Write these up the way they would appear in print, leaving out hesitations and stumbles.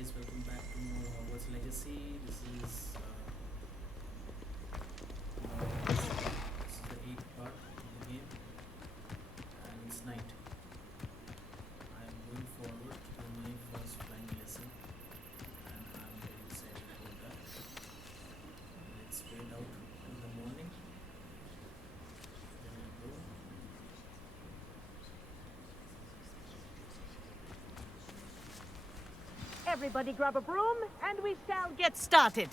guys, welcome back to Hogwarts Legacy. This is the eighth part of the game, and it's night. I am going forward to my first flying lesson, and I'm very excited about that. Let's wait out till the morning. There we go. Everybody grab a broom, and we shall get started.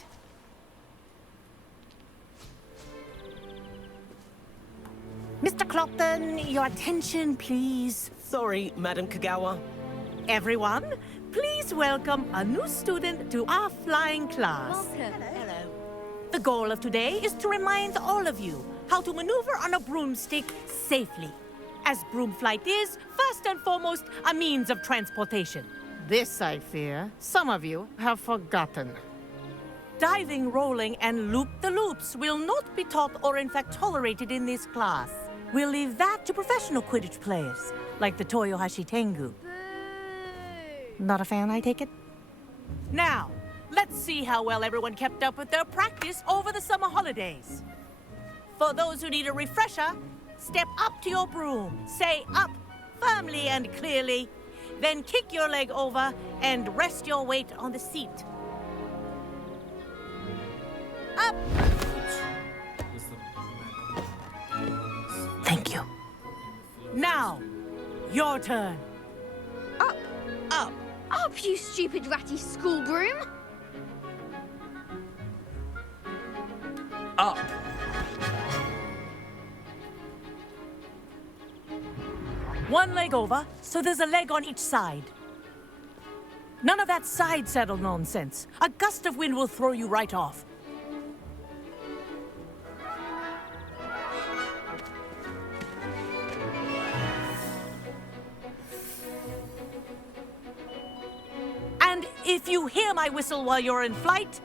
Mr. Clopton, your attention, please. Sorry, Madam Kagawa. Everyone, please welcome a new student to our flying class. Welcome. Hello. The goal of today is to remind all of you how to maneuver on a broomstick safely, as broom flight is, first and foremost, a means of transportation. This, I fear, some of you have forgotten. Diving, rolling, and loop-the-loops will not be taught or in fact tolerated in this class. We'll leave that to professional Quidditch players, like the Toyohashi Tengu. Not a fan, I take it? Now, let's see how well everyone kept up with their practice over the summer holidays. For those who need a refresher, step up to your broom, say up, firmly and clearly, then kick your leg over and rest your weight on the seat. Up! Thank you. Now, your turn. Up, Up! up, you stupid ratty school broom! Up! One leg over, so there's a leg on each side. None of that side saddle nonsense. A gust of wind will throw you right off. And if you hear my whistle while you're in flight,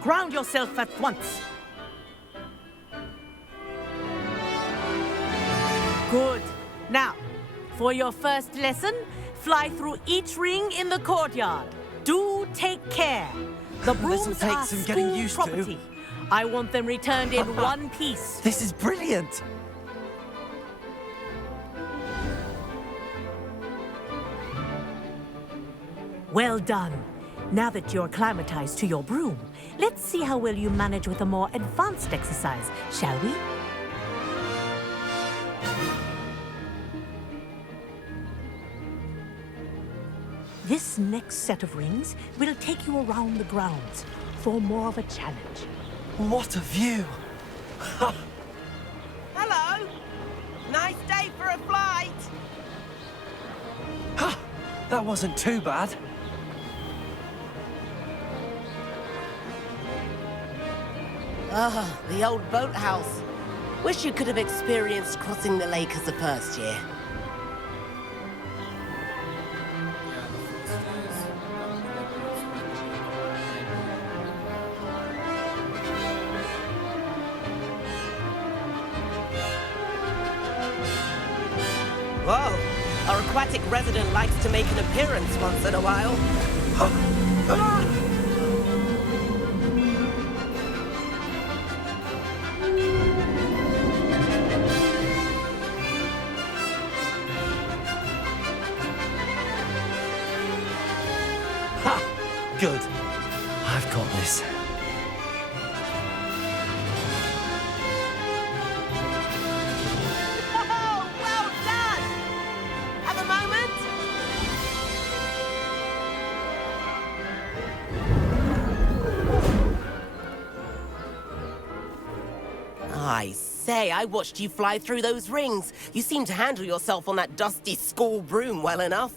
ground yourself at once. Good. Now, for your first lesson, fly through each ring in the courtyard. Do take care. The This'll brooms take are some getting school used to. property. I want them returned in one piece. This is brilliant! Well done. Now that you're acclimatized to your broom, let's see how well you manage with a more advanced exercise, shall we? This next set of rings will take you around the grounds for more of a challenge. What a view! Hello! Nice day for a flight! That wasn't too bad. Ah, the old boathouse. Wish you could have experienced crossing the lake as a first year. Whoa! Our aquatic resident likes to make an appearance once in a while. Ha! Good. I've got this. Oh, well done! Have a moment? I say, I watched you fly through those rings. You seem to handle yourself on that dusty school broom well enough.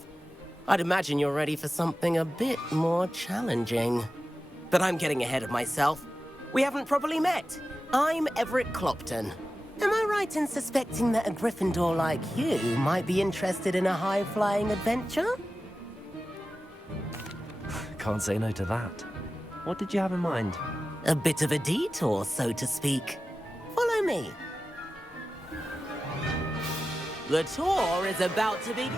I'd imagine you're ready for something a bit more challenging. But I'm getting ahead of myself. We haven't properly met. I'm Everett Clopton. Am I right in suspecting that a Gryffindor like you might be interested in a high-flying adventure? Can't say no to that. What did you have in mind? A bit of a detour, so to speak. Follow me. The tour is about to begin.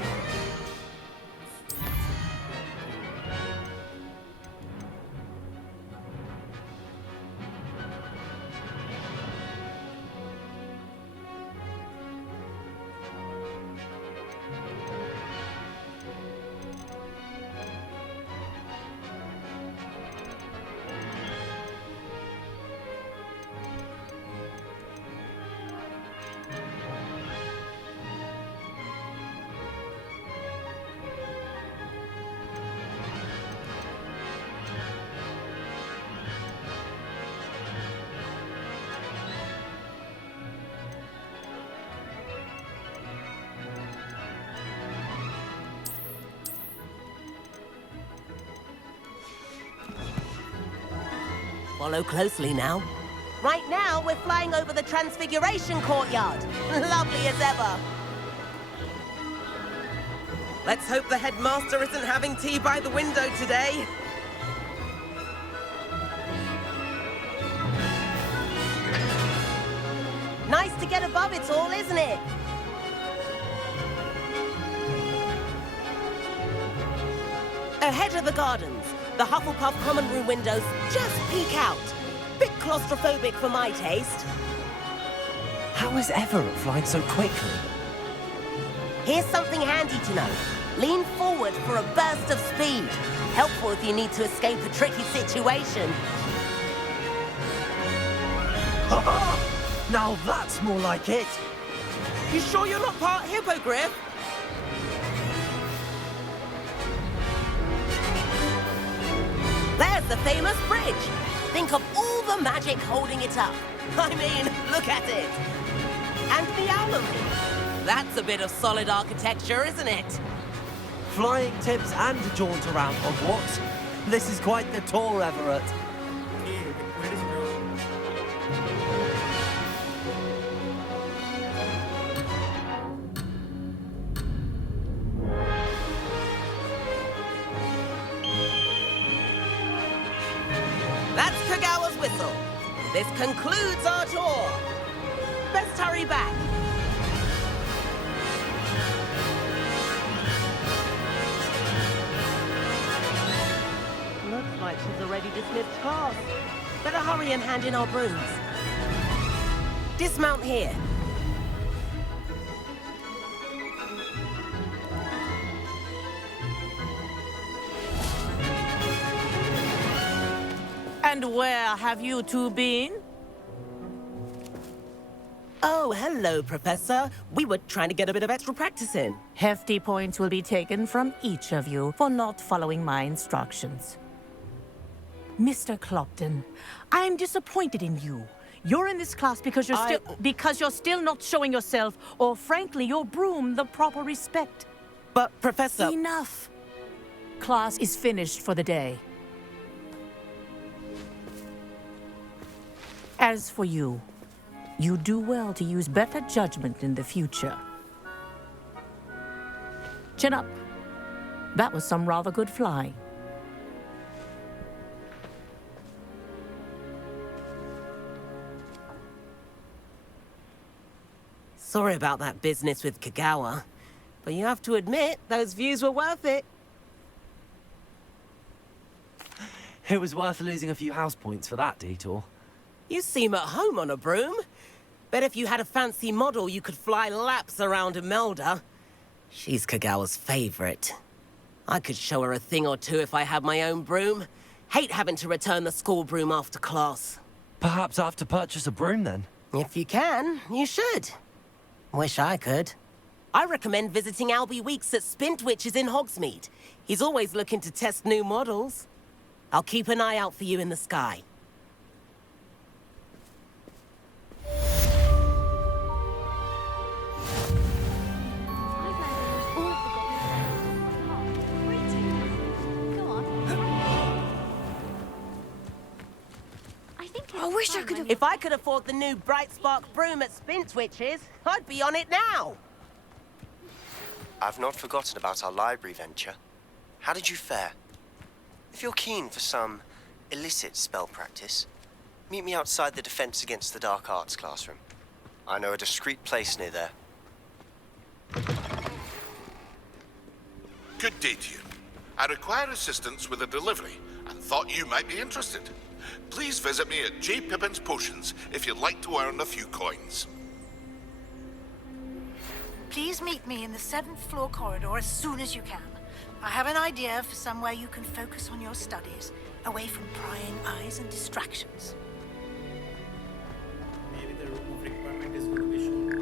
Follow closely now. Right now, we're flying over the Transfiguration Courtyard. Lovely as ever. Let's hope the headmaster isn't having tea by the window today. Nice to get above it all, isn't it? Ahead of the gardens, the Hufflepuff common room windows just peek out. Bit claustrophobic for my taste. How is Everett flying so quickly? Here's something handy to know. Lean forward for a burst of speed. Helpful if you need to escape a tricky situation. Now that's more like it. You sure you're not part hippogriff? There's the famous bridge. Think of all the magic holding it up. I mean, look at it. And the owlery. That's a bit of solid architecture, isn't it? Flying tips and a jaunt around Hogwarts. This is quite the tour, Everett. Okay, where is bro? That's Kagawa's whistle. This concludes our tour. Best hurry back. Looks like she's already dismissed class. Better hurry and hand in our brooms. Dismount here. And where have you two been? Oh, hello, Professor. We were trying to get a bit of extra practice in. Hefty points will be taken from each of you for not following my instructions. Mr. Clopton, I'm disappointed in you. You're in this class because you're still not showing yourself, or frankly, your broom the proper respect. But, Professor... Enough. Class is finished for the day. As for you, you do well to use better judgment in the future. Chin up. That was some rather good flying. Sorry about that business with Kagawa, but you have to admit, those views were worth it. It was worth losing a few house points for that detour. You seem at home on a broom. Bet if you had a fancy model, you could fly laps around Imelda. She's Kagawa's favorite. I could show her a thing or two if I had my own broom. Hate having to return the school broom after class. Perhaps I have to purchase a broom then. If you can, you should. Wish I could. I recommend visiting Albie Weeks at Spintwitches in Hogsmeade. He's always looking to test new models. I'll keep an eye out for you in the sky. I wish I could have... If I could afford the new Bright Spark broom at Spintwitches, I'd be on it now. I've not forgotten about our library venture. How did you fare? If you're keen for some illicit spell practice, meet me outside the Defense Against the Dark Arts classroom. I know a discreet place near there. Good day to you. I require assistance with a delivery and thought you might be interested. Please visit me at J. Pippin's Potions if you'd like to earn a few coins. Please meet me in the 7th floor corridor as soon as you can. I have an idea for somewhere you can focus on your studies, away from prying eyes and distractions. Maybe the room of requirement is going to be shown.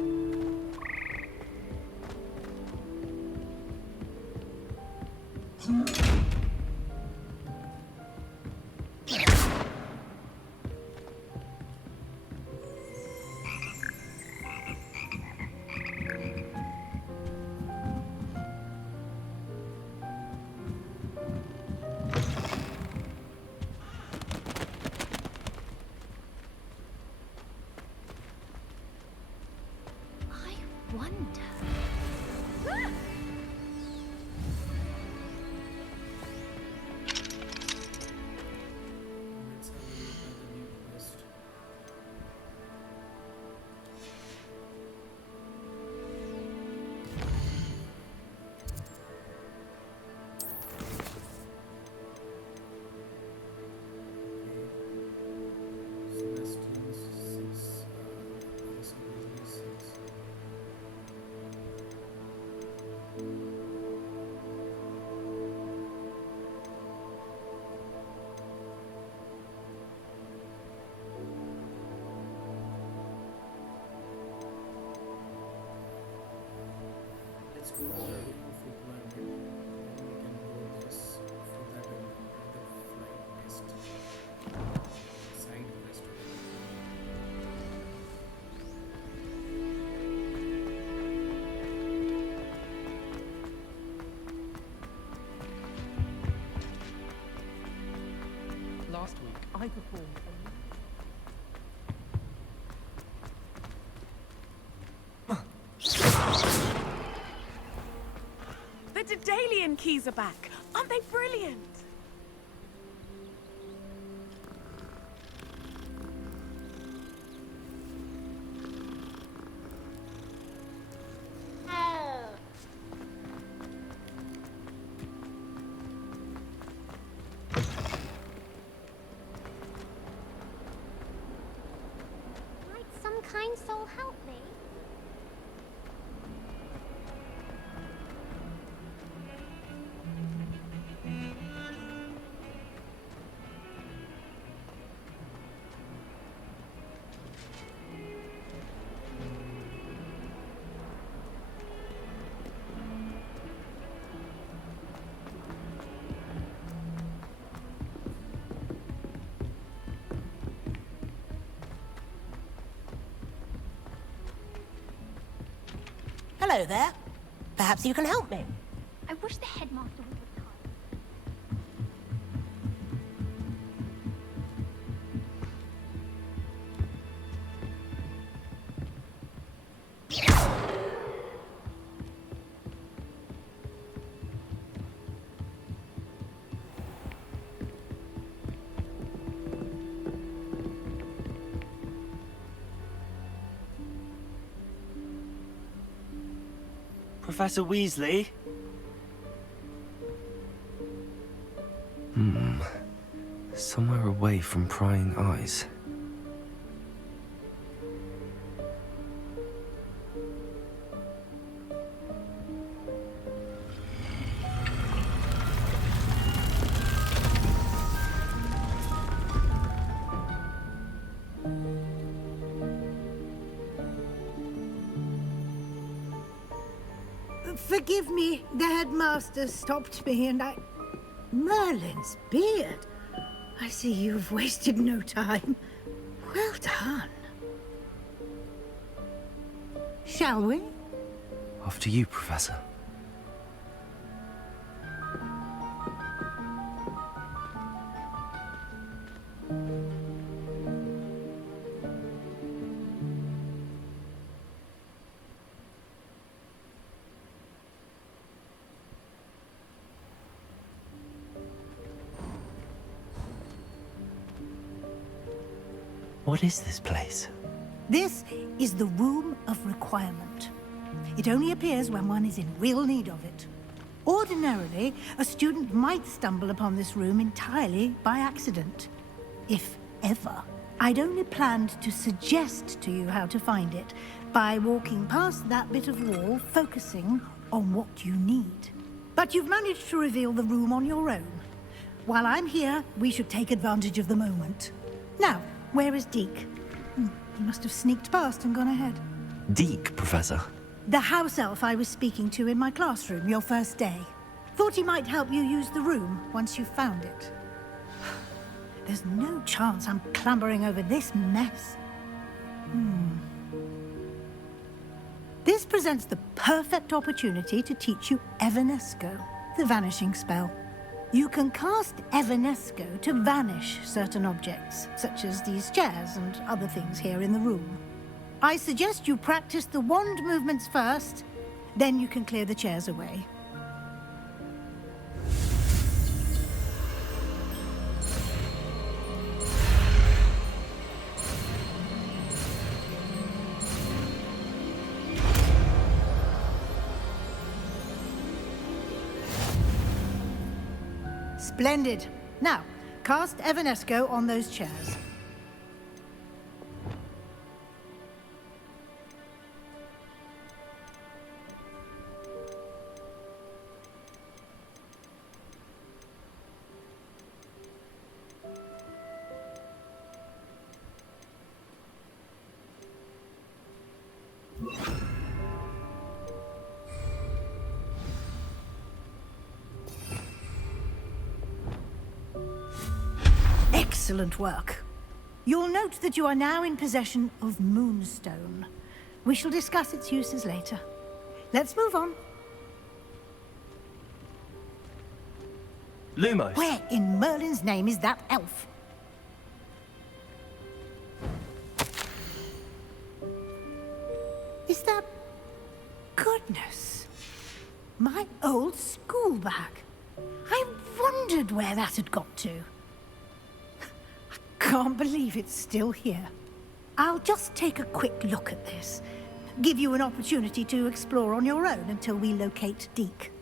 explored already of requirement. Then we can go this. For that we will complete the flight test. Side quest. Last week, I performed a The Daedalian keys are back. Aren't they brilliant? Might some kind soul help me? Hello there. Perhaps you can help me. I wish the headmaster would retire. Professor Weasley? Somewhere away from prying eyes. Forgive me, the headmaster stopped me and I... Merlin's beard. I see you've wasted no time. Well done. Shall we? After you, Professor. What is this place? This is the Room of Requirement. It only appears when one is in real need of it. Ordinarily, a student might stumble upon this room entirely by accident. If ever. I'd only planned to suggest to you how to find it by walking past that bit of wall, focusing on what you need. But you've managed to reveal the room on your own. While I'm here, we should take advantage of the moment. Now, where is Deke? He must have sneaked past and gone ahead. Deke, Professor. The house elf I was speaking to in my classroom your first day. Thought he might help you use the room once you found it. There's no chance I'm clambering over this mess. This presents the perfect opportunity to teach you Evanesco, the vanishing spell. You can cast Evanesco to vanish certain objects, such as these chairs and other things here in the room. I suggest you practice the wand movements first, then you can clear the chairs away. Splendid. Now, cast Evanesco on those chairs. Excellent work. You'll note that you are now in possession of Moonstone. We shall discuss its uses later. Let's move on. Lumos. Where in Merlin's name is that elf? Is that... Goodness. My old school bag. I wondered where that had got to. I can't believe it's still here. I'll just take a quick look at this. Give you an opportunity to explore on your own until we locate Deke.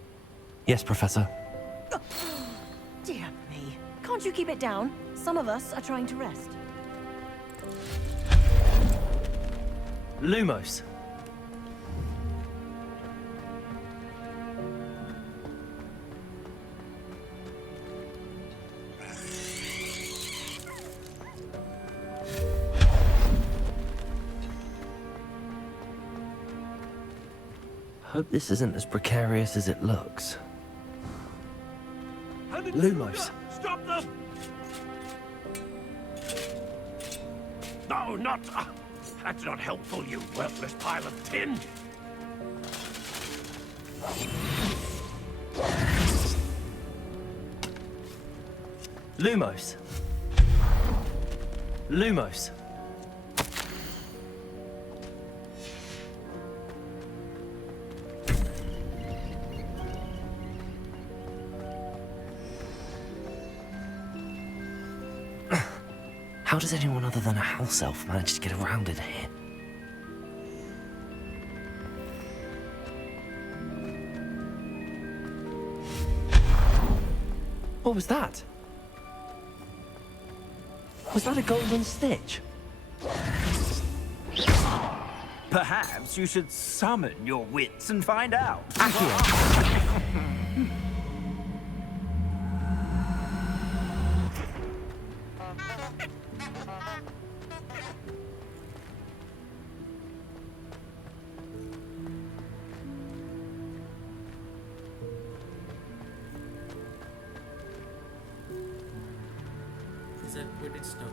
Yes, Professor. Dear me. Can't you keep it down? Some of us are trying to rest. Lumos. Hope this isn't as precarious as it looks. Lumos. Stop them! No, not... that's not helpful, you worthless pile of tin! Lumos. Lumos. How does anyone other than a house elf manage to get around in here? What was that? Was that a golden stitch? Perhaps you should summon your wits and find out. Is that Quidditch stuff?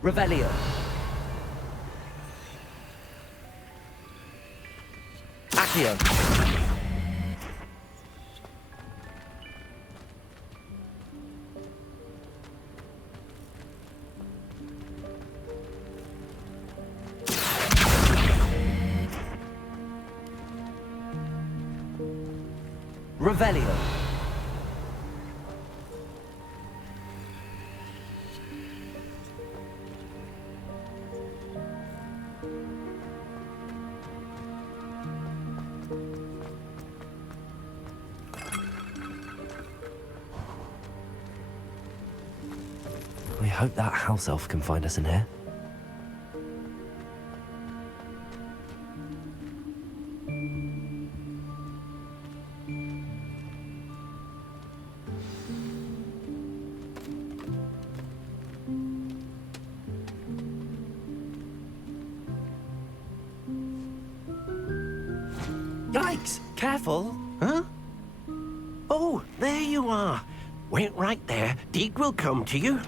Revelio. Accio. Revelio. We hope that house elf can find us in here. Yikes! Careful! Huh? Oh, there you are. Wait right there. Deke will come to you.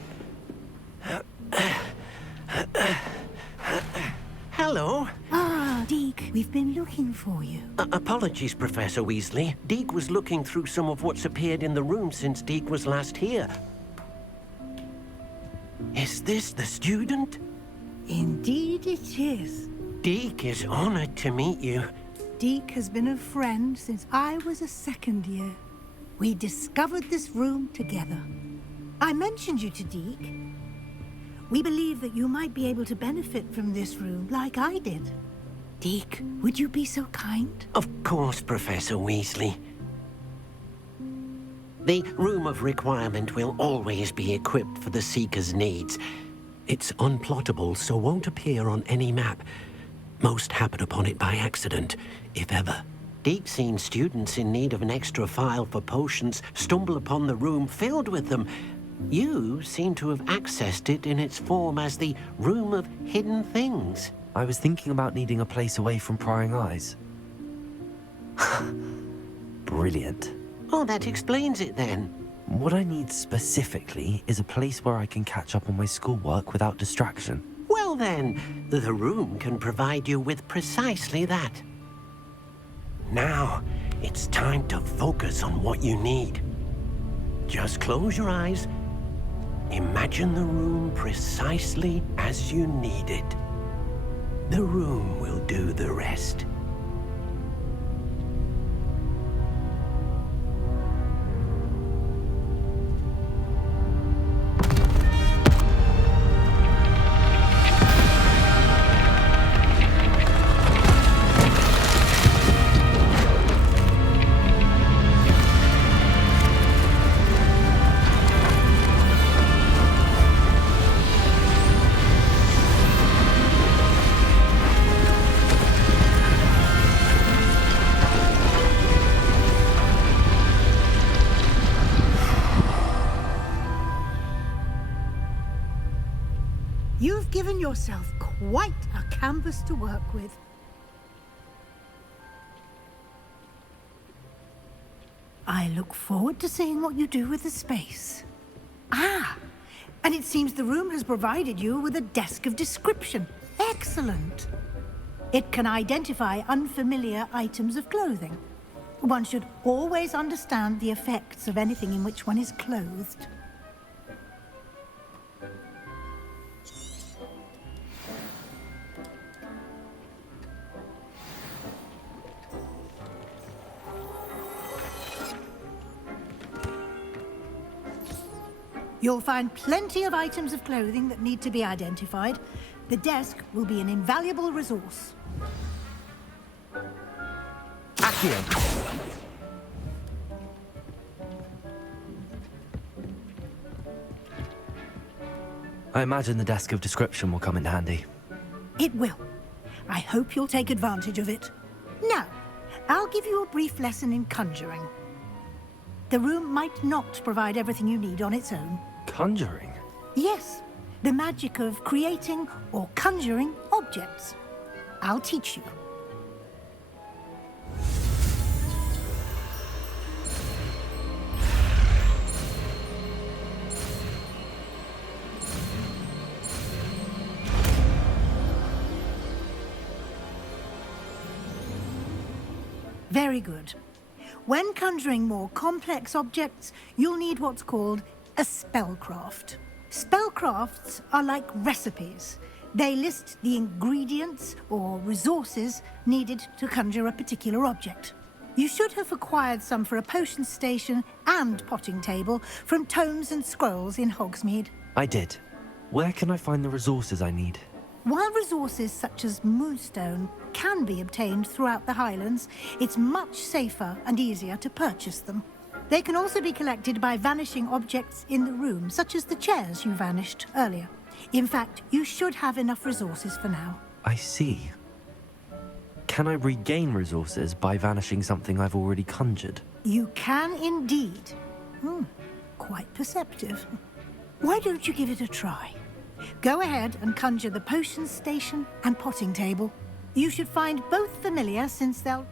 Hello. Ah, Deke, we've been looking for you. Apologies, Professor Weasley. Deke was looking through some of what's appeared in the room since Deke was last here. Is this the student? Indeed it is. Deke is honored to meet you. Deke has been a friend since I was a second year. We discovered this room together. I mentioned you to Deke. We believe that you might be able to benefit from this room like I did. Deke, would you be so kind? Of course, Professor Weasley. The Room of Requirement will always be equipped for the Seeker's needs. It's unplottable, so won't appear on any map. Most happen upon it by accident, if ever. Deke's seen students in need of an extra file for potions stumble upon the room filled with them. You seem to have accessed it in its form as the Room of Hidden Things. I was thinking about needing a place away from prying eyes. Brilliant. Oh, that explains it then. What I need specifically is a place where I can catch up on my schoolwork without distraction. Well then, the room can provide you with precisely that. Now, it's time to focus on what you need. Just close your eyes. Imagine the room precisely as you need it. The room will do the rest. You've given yourself quite a canvas to work with. I look forward to seeing what you do with the space. Ah, and it seems the room has provided you with a desk of description. Excellent. It can identify unfamiliar items of clothing. One should always understand the effects of anything in which one is clothed. You'll find plenty of items of clothing that need to be identified. The desk will be an invaluable resource. Accio! I imagine the desk of description will come in handy. It will. I hope you'll take advantage of it. Now, I'll give you a brief lesson in conjuring. The room might not provide everything you need on its own. Conjuring? Yes, the magic of creating or conjuring objects. I'll teach you. Very good. When conjuring more complex objects, you'll need what's called a spellcraft. Spellcrafts are like recipes. They list the ingredients or resources needed to conjure a particular object. You should have acquired some for a potion station and potting table from tomes and scrolls in Hogsmeade. I did. Where can I find the resources I need? While resources such as moonstone can be obtained throughout the Highlands, it's much safer and easier to purchase them. They can also be collected by vanishing objects in the room, such as the chairs you vanished earlier. In fact, you should have enough resources for now. I see. Can I regain resources by vanishing something I've already conjured? You can indeed. Quite perceptive. Why don't you give it a try? Go ahead and conjure the potion station and potting table. You should find both familiar since they'll...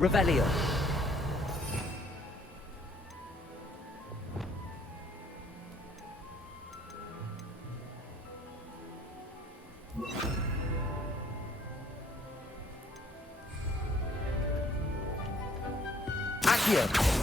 Revelio. Accio.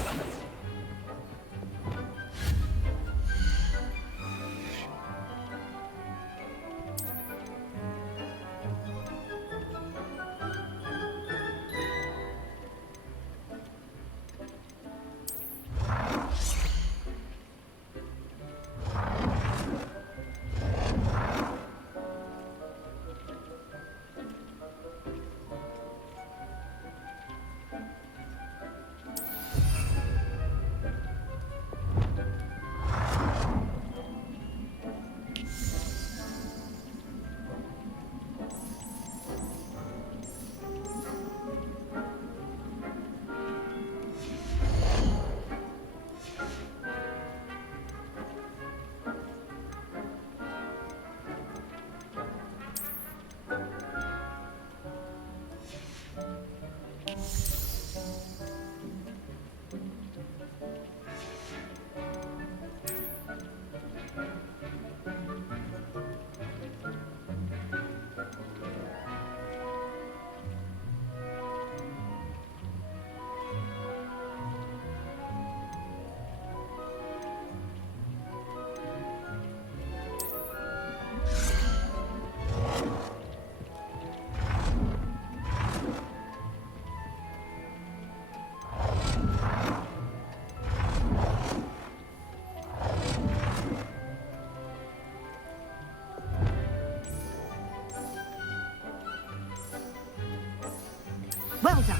Well done.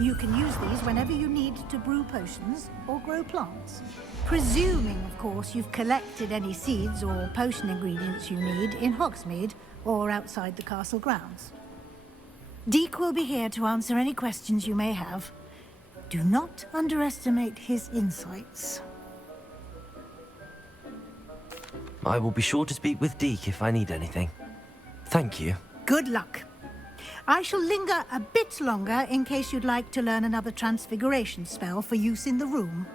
You can use these whenever you need to brew potions or grow plants. Presuming, of course, you've collected any seeds or potion ingredients you need in Hogsmeade or outside the castle grounds. Deek will be here to answer any questions you may have. Do not underestimate his insights. I will be sure to speak with Deke if I need anything. Thank you. Good luck. I shall linger a bit longer in case you'd like to learn another transfiguration spell for use in the room.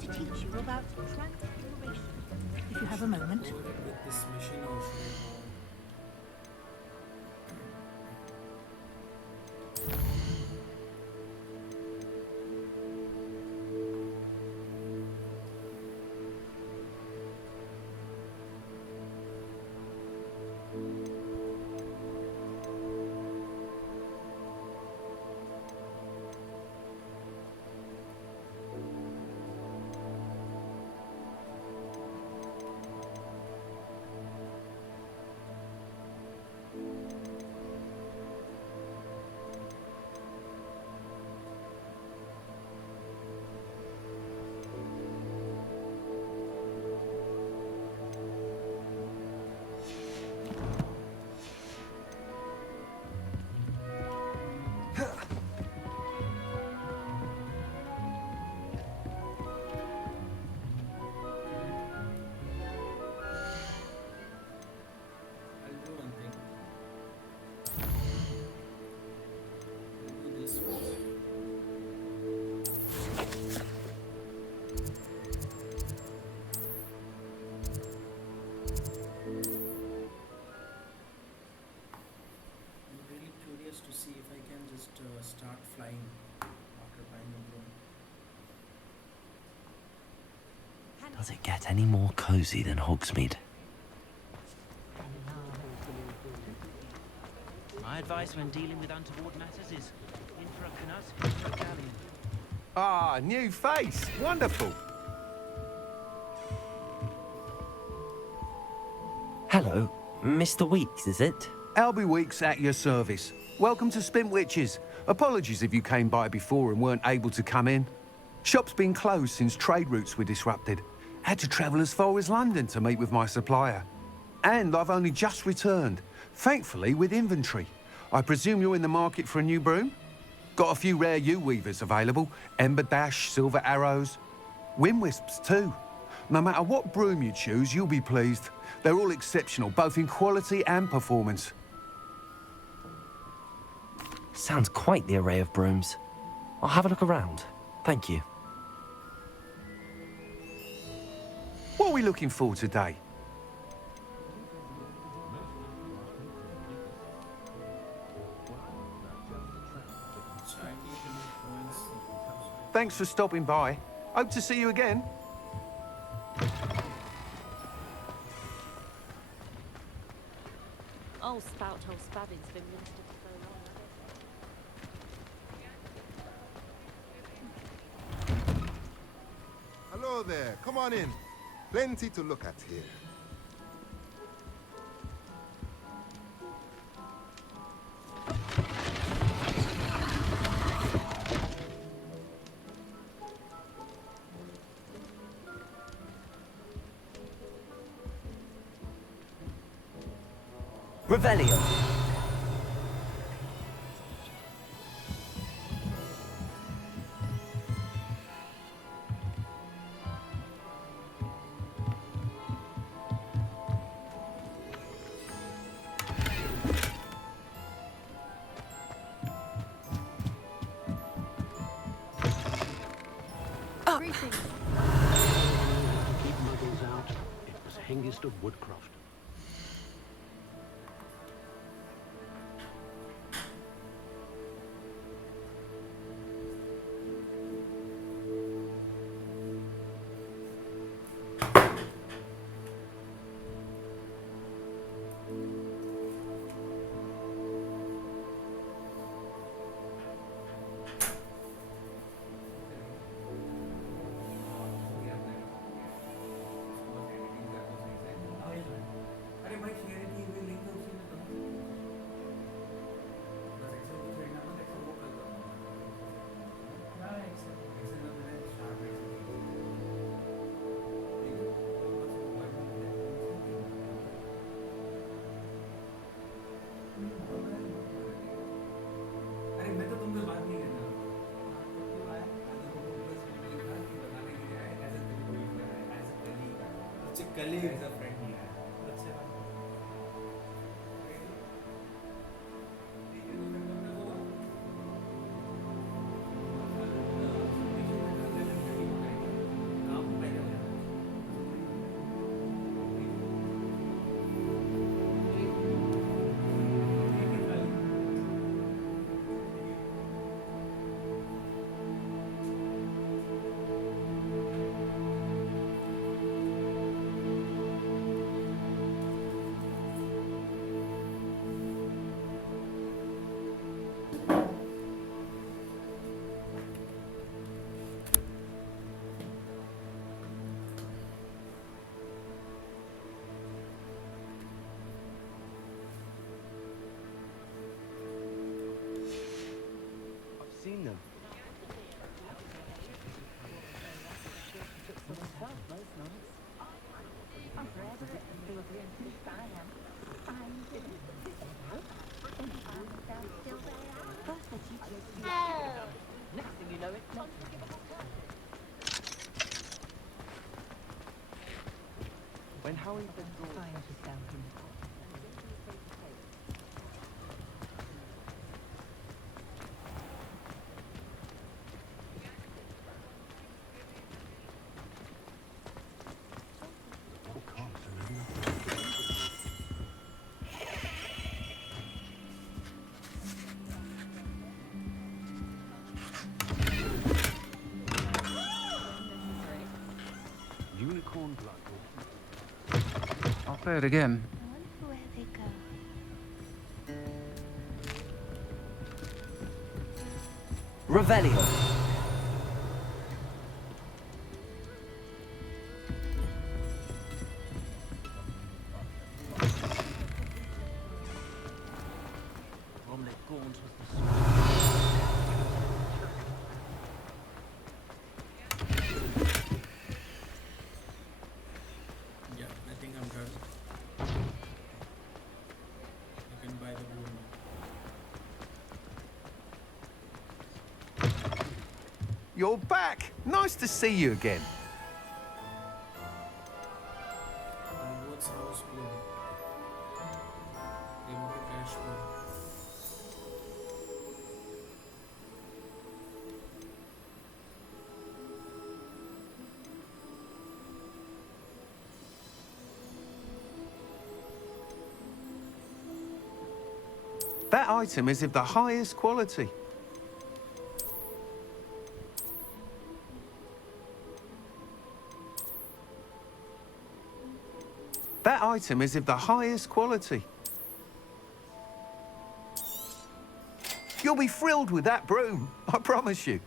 To teach you about transfiguration, if you have a moment. Go ahead with this mission or should I go? Start flying after buying a broom. Does it get any more cozy than Hogsmeade? My advice when dealing with untoward matters is in for a Canuck, in for a galleon. Ah, new face. Wonderful. Mr. Weeks, is it? Albie Weeks at your service. Welcome to Spintwitches. Apologies if you came by before and weren't able to come in. Shop's been closed since trade routes were disrupted. Had to travel as far as London to meet with my supplier. And I've only just returned, thankfully with inventory. I presume you're in the market for a new broom? Got a few rare U-weavers available. Ember Dash, Silver Arrows. Wind Wisps too. No matter what broom you choose, you'll be pleased. They're all exceptional, both in quality and performance. Sounds quite the array of brooms. I'll have a look around. Thank you. What are we looking for today? Thanks for stopping by. Hope to see you again. Oh, spout hole spavin's been ministered for so long. Hello there. Come on in. Plenty to look at here. Revelio. Keep muggles out. It was Hengist of Woodcroft. colleague as a friend ही है अच्छा Seen them. Next thing you know, it's not. When Howie's been Unicorn blood. I'll say it again. Where they go. Revelio. Yeah, I think I'm done. You can buy the broom now. You're back. Nice to see you again. Hogwarts house broom. Remove a cash broom. That item is of the highest quality. That item is of the highest quality. You'll be thrilled with that broom, I promise you.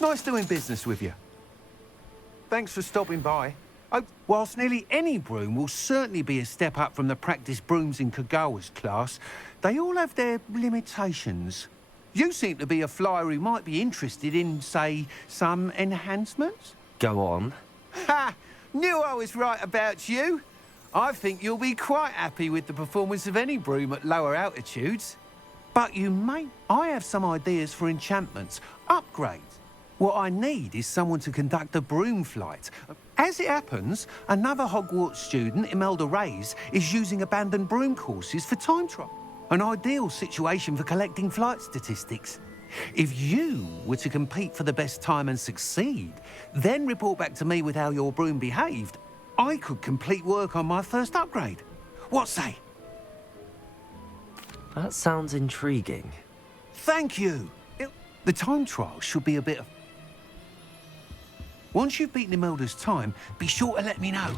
Nice doing business with you. Thanks for stopping by. Oh, whilst nearly any broom will certainly be a step up from the practice brooms in Kagawa's class, they all have their limitations. You seem to be a flyer who might be interested in, say, some enhancements? Go on. Ha! Knew I was right about you. I think you'll be quite happy with the performance of any broom at lower altitudes. But you may... I have some ideas for enchantments, upgrades. What I need is someone to conduct a broom flight. As it happens, another Hogwarts student, Imelda Reyes, is using abandoned broom courses for time trial. An ideal situation for collecting flight statistics. If you were to compete for the best time and succeed, then report back to me with how your broom behaved, I could complete work on my first upgrade. What say? That sounds intriguing. Thank you. The time trial should be a bit of... Once you've beaten Imelda's time, be sure to let me know.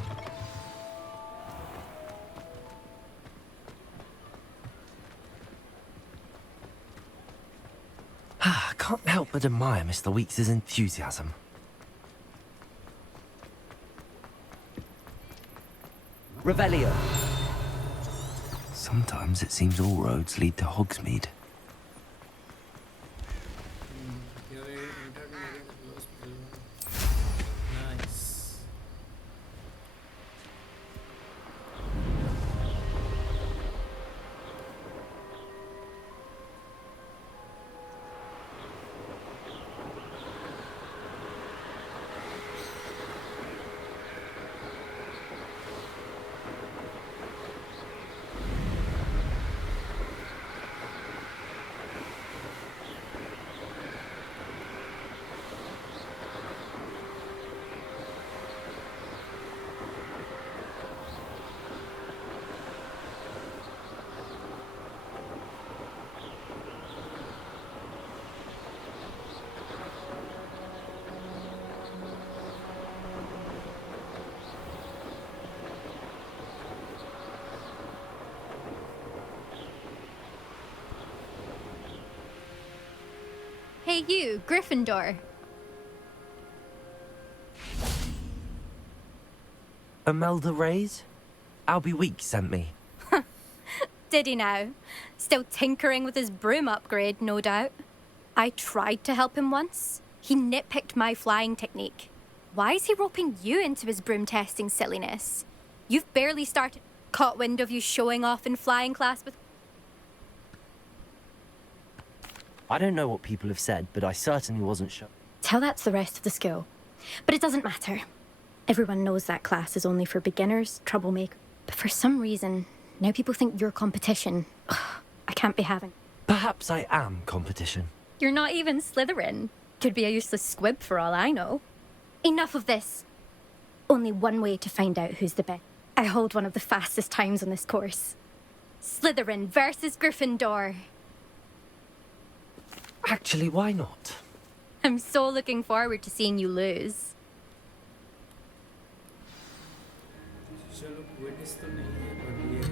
I can't help but admire Mr. Weeks' enthusiasm. Revelio. Sometimes it seems all roads lead to Hogsmeade. Nice. Hey you, Gryffindor. Imelda Reyes? Albie Weeks sent me. Did he now? Still tinkering with his broom upgrade, no doubt. I tried to help him once. He nitpicked my flying technique. Why is he roping you into his broom testing silliness? You've barely started. Caught wind of you showing off in flying class with... I don't know what people have said, but I certainly wasn't sure. Tell that to the rest of the school. But it doesn't matter. Everyone knows that class is only for beginners, troublemakers. But for some reason, now people think you're competition. Ugh, I can't be having... Perhaps I am competition. You're not even Slytherin. Could be a useless squib for all I know. Enough of this. Only one way to find out who's the best. I hold one of the fastest times on this course. Slytherin versus Gryffindor. Actually, why not? I'm so looking forward to seeing you lose. चलो क्विडिस तो नहीं है but ये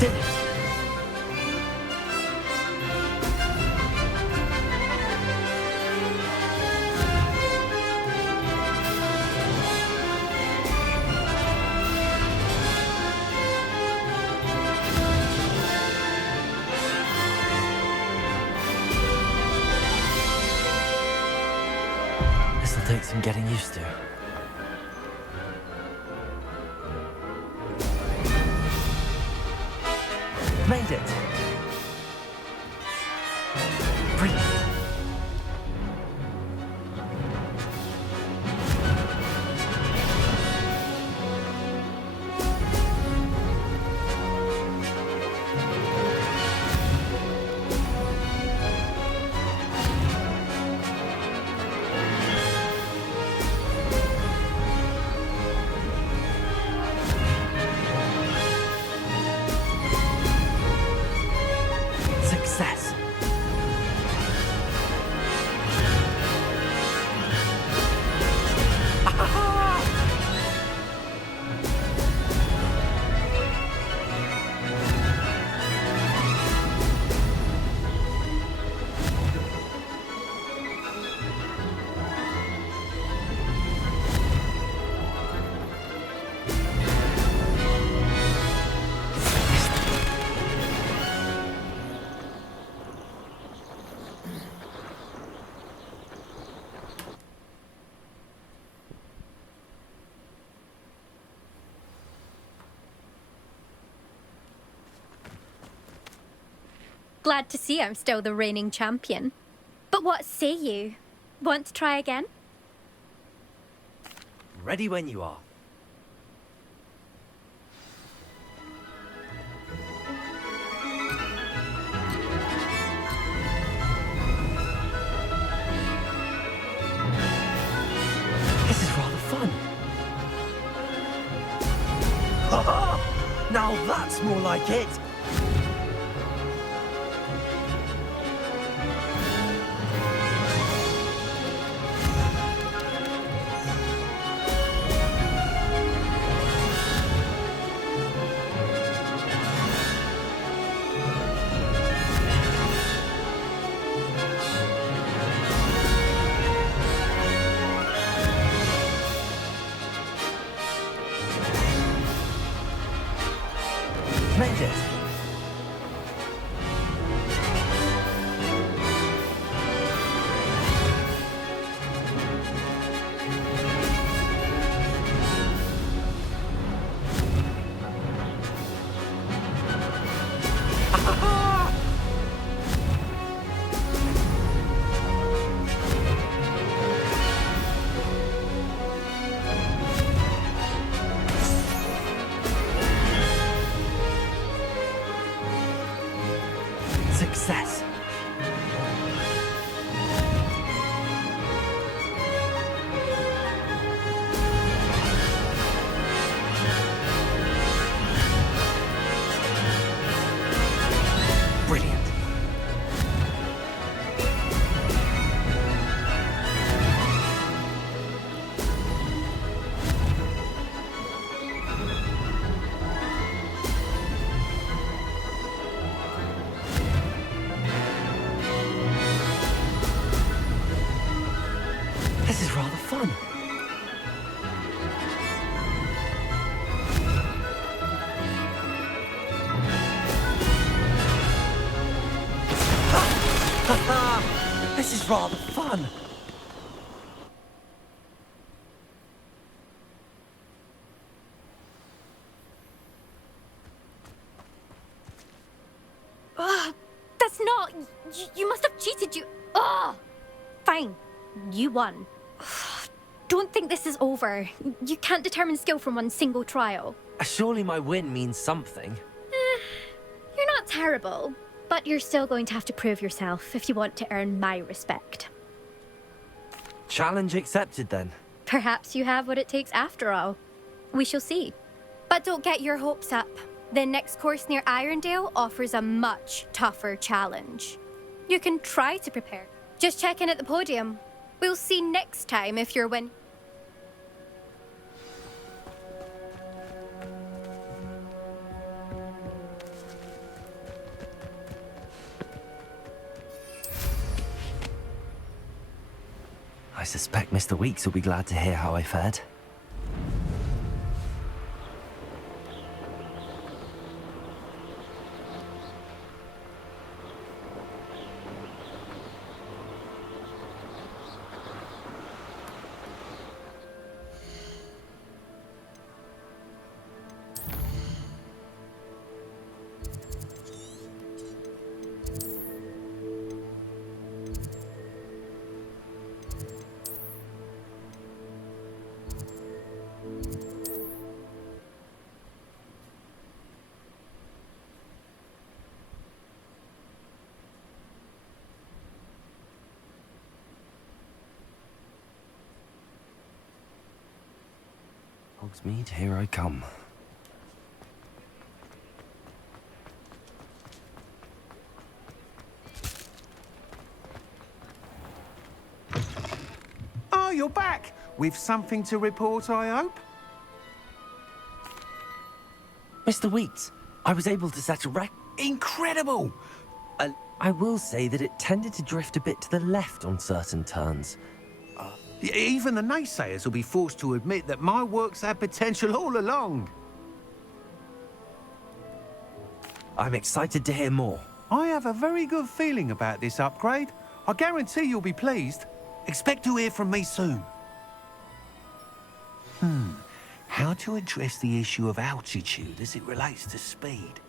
did it! This'll take some getting used to. Made it! Brilliant! Success! Glad to see I'm still the reigning champion. But what say you? Want to try again? Ready when you are. This is rather fun. Now that's more like it. Made it. Success. Brilliant. This is rather fun. This is rather fun. That's not... You must have cheated, you... Ugh! Fine. You won. Don't think this is over. You can't determine skill from one single trial. Surely my win means something. You're not terrible, but you're still going to have to prove yourself if you want to earn my respect. Challenge accepted then. Perhaps you have what it takes after all. We shall see. But don't get your hopes up. The next course near Irondale offers a much tougher challenge. You can try to prepare. Just check in at the podium. We'll see next time if you're win. I suspect Mr. Weeks will be glad to hear how I fared. Hogsmeade, here I come. Oh, you're back! With something to report, I hope? Mr. Weeks, I was able to set a rec... Incredible! I will say that it tended to drift a bit to the left on certain turns. Even the naysayers will be forced to admit that my work's had potential all along. I'm excited to hear more. I have a very good feeling about this upgrade. I guarantee you'll be pleased. Expect to hear from me soon. How to address the issue of altitude as it relates to speed?